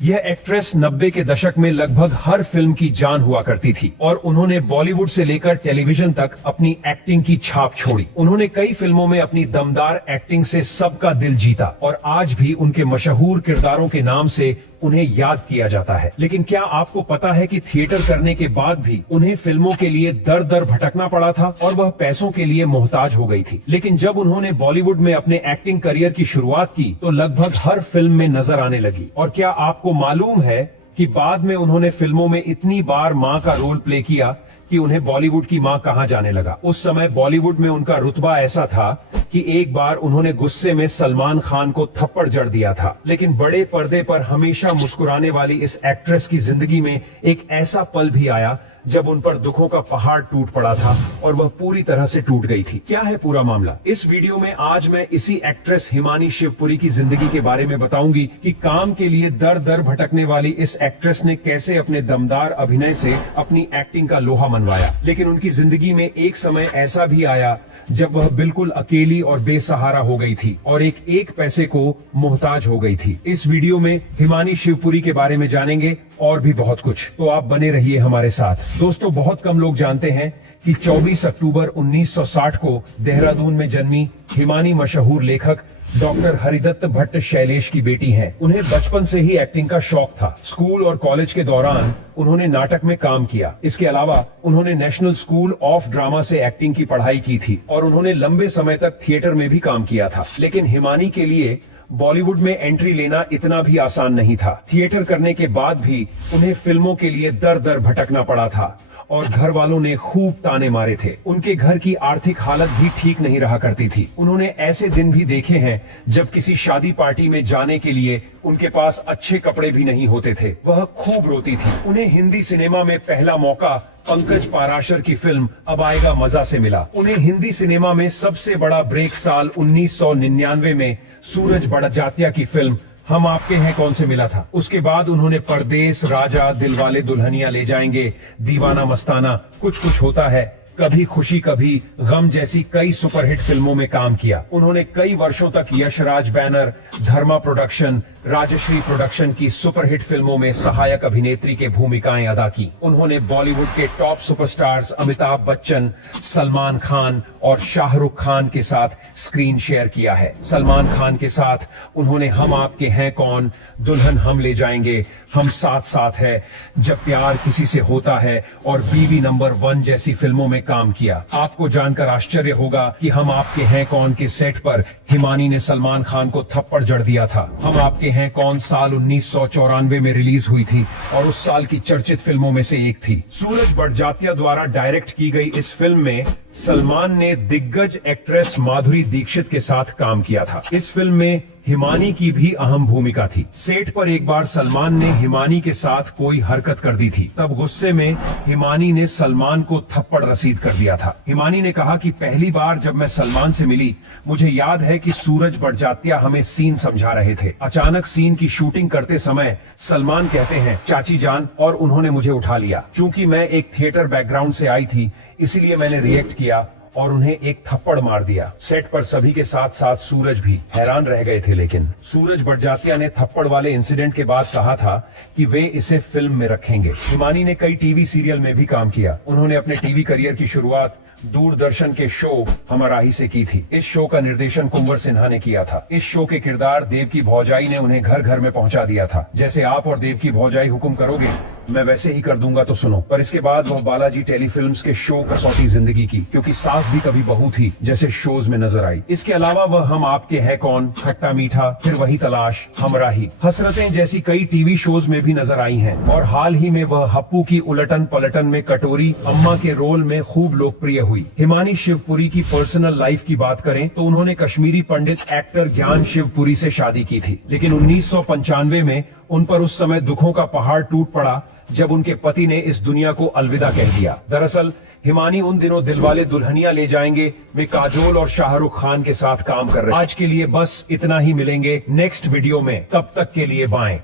यह एक्ट्रेस 90 के दशक में लगभग हर फिल्म की जान हुआ करती थी और उन्होंने बॉलीवुड से लेकर टेलीविजन तक अपनी एक्टिंग की छाप छोड़ी। उन्होंने कई फिल्मों में अपनी दमदार एक्टिंग से सबका दिल जीता और आज भी उनके मशहूर किरदारों के नाम से उन्हें याद किया जाता है। लेकिन क्या आपको पता है कि थिएटर करने के बाद भी उन्हें फिल्मों के लिए दर दर भटकना पड़ा था और वह पैसों के लिए मोहताज हो गई थी। लेकिन जब उन्होंने बॉलीवुड में अपने एक्टिंग करियर की शुरुआत की तो लगभग हर फिल्म में नजर आने लगी। और क्या आपको मालूम है कि बाद में उन्होंने फिल्मों में इतनी बार मां का रोल प्ले किया कि उन्हें बॉलीवुड की मां कहा जाने लगा। उस समय बॉलीवुड में उनका रुतबा ऐसा था कि एक बार उन्होंने गुस्से में सलमान खान को थप्पड़ जड़ दिया था। लेकिन बड़े पर्दे पर हमेशा मुस्कुराने वाली इस एक्ट्रेस की जिंदगी में एक ऐसा पल भी आया जब उन पर दुखों का पहाड़ टूट पड़ा था और वह पूरी तरह से टूट गई थी। क्या है पूरा मामला? इस वीडियो में आज मैं इसी एक्ट्रेस हिमानी शिवपुरी की जिंदगी के बारे में बताऊंगी कि काम के लिए दर दर भटकने वाली इस एक्ट्रेस ने कैसे अपने दमदार अभिनय से अपनी एक्टिंग का लोहा मनवाया। लेकिन उनकी जिंदगी में एक समय ऐसा भी आया जब वह बिल्कुल अकेली और बेसहारा हो गई थी और एक पैसे को मोहताज हो गई थी। इस वीडियो में हिमानी शिवपुरी के बारे में जानेंगे और भी बहुत कुछ, तो आप बने रहिए हमारे साथ। दोस्तों, बहुत कम लोग जानते हैं कि 24 अक्टूबर 1960 को देहरादून में जन्मी हिमानी मशहूर लेखक डॉक्टर हरिदत्त भट्ट शैलेश की बेटी हैं। उन्हें बचपन से ही एक्टिंग का शौक था। स्कूल और कॉलेज के दौरान उन्होंने नाटक में काम किया। इसके अलावा उन्होंने नेशनल स्कूल ऑफ ड्रामा से एक्टिंग की पढ़ाई की थी और उन्होंने लंबे समय तक थिएटर में भी काम किया था। लेकिन हिमानी के लिए बॉलीवुड में एंट्री लेना इतना भी आसान नहीं था। थिएटर करने के बाद भी उन्हें फिल्मों के लिए दर दर भटकना पड़ा था और घर वालों ने खूब ताने मारे थे। उनके घर की आर्थिक हालत भी ठीक नहीं रहा करती थी। उन्होंने ऐसे दिन भी देखे हैं जब किसी शादी पार्टी में जाने के लिए उनके पास अच्छे कपड़े भी नहीं होते थे। वह खूब रोती थी। उन्हें हिंदी सिनेमा में पहला मौका पंकज पाराशर की फिल्म अब आएगा मजा से मिला। उन्हें हिंदी सिनेमा में सबसे बड़ा ब्रेक साल 1999 में सूरज बड़जात्या की फिल्म हम आपके हैं कौन से मिला था। उसके बाद उन्होंने परदेस, राजा, दिलवाले दुल्हनिया ले जाएंगे, दीवाना मस्ताना, कुछ कुछ होता है, कभी खुशी कभी गम जैसी कई सुपरहिट फिल्मों में काम किया। उन्होंने कई वर्षों तक यशराज बैनर, धर्मा प्रोडक्शन, राजश्री प्रोडक्शन की सुपरहिट फिल्मों में सहायक अभिनेत्री के भूमिकाएं अदा की। उन्होंने बॉलीवुड के टॉप सुपरस्टार्स अमिताभ बच्चन, सलमान खान और शाहरुख खान के साथ स्क्रीन शेयर किया है। सलमान खान के साथ उन्होंने हम आपके हैं कौन, दुल्हन हम ले जाएंगे, हम साथ साथ है, जब प्यार किसी से होता है और बीवी नंबर 1 जैसी फिल्मों में काम किया। आपको जानकर आश्चर्य होगा कि हम आपके हैं कौन के सेट पर हिमानी ने सलमान खान को थप्पड़ जड़ दिया था। हम आपके हैं कौन साल 1994 में रिलीज हुई थी और उस साल की चर्चित फिल्मों में से एक थी। सूरज बड़जात्या द्वारा डायरेक्ट की गई इस फिल्म में सलमान ने दिग्गज एक्ट्रेस माधुरी दीक्षित के साथ काम किया था। इस फिल्म में हिमानी की भी अहम भूमिका थी। सेट पर एक बार सलमान ने हिमानी के साथ कोई हरकत कर दी थी। तब गुस्से में हिमानी ने सलमान को थप्पड़ रसीद कर दिया था। हिमानी ने कहा कि पहली बार जब मैं सलमान से मिली, मुझे याद है कि सूरज बड़जात्या हमें सीन समझा रहे थे। अचानक सीन की शूटिंग करते समय सलमान कहते हैं चाची जान, और उन्होंने मुझे उठा लिया। चूंकि मैं एक थिएटर बैकग्राउंड से आई थी, इसीलिए मैंने रिएक्ट किया और उन्हें एक थप्पड़ मार दिया। सेट पर सभी के साथ साथ सूरज भी हैरान रह गए थे। लेकिन सूरज बड़जात्या ने थप्पड़ वाले इंसिडेंट के बाद कहा था कि वे इसे फिल्म में रखेंगे। हिमानी ने कई टीवी सीरियल में भी काम किया। उन्होंने अपने टीवी करियर की शुरुआत दूरदर्शन के शो हम राही से की थी। इस शो का निर्देशन कुंवर सिन्हा ने किया था। इस शो के किरदार देव की भौजाई ने उन्हें घर घर में पहुंचा दिया था। जैसे आप और देव की भौजाई हुक्म करोगे मैं वैसे ही कर दूंगा, तो सुनो। पर इसके बाद वह बालाजी टेलीफिल्म्स के शो कसौटी जिंदगी की, क्योंकि सास भी कभी बहू थी, जैसे शोज में नजर आई। इसके अलावा वह हम आपके हैं कौन, खट्टा मीठा, फिर वही तलाश, हमराही, हसरतें जैसी कई टीवी शोज में भी नजर आई हैं। और हाल ही में वह हप्पू की उलटन पलटन में कटोरी अम्मा के रोल में खूब लोकप्रिय हुई। हिमानी शिवपुरी की पर्सनल लाइफ की बात करें तो उन्होंने कश्मीरी पंडित एक्टर ज्ञान शिवपुरी से शादी की थी। लेकिन 1995 में उन पर उस समय दुखों का पहाड़ टूट पड़ा जब उनके पति ने इस दुनिया को अलविदा कह दिया। दरअसल हिमानी उन दिनों दिलवाले दुल्हनिया ले जाएंगे में काजोल और शाहरुख खान के साथ काम कर रहे। आज के लिए बस इतना ही, मिलेंगे नेक्स्ट वीडियो में, तब तक के लिए बाय।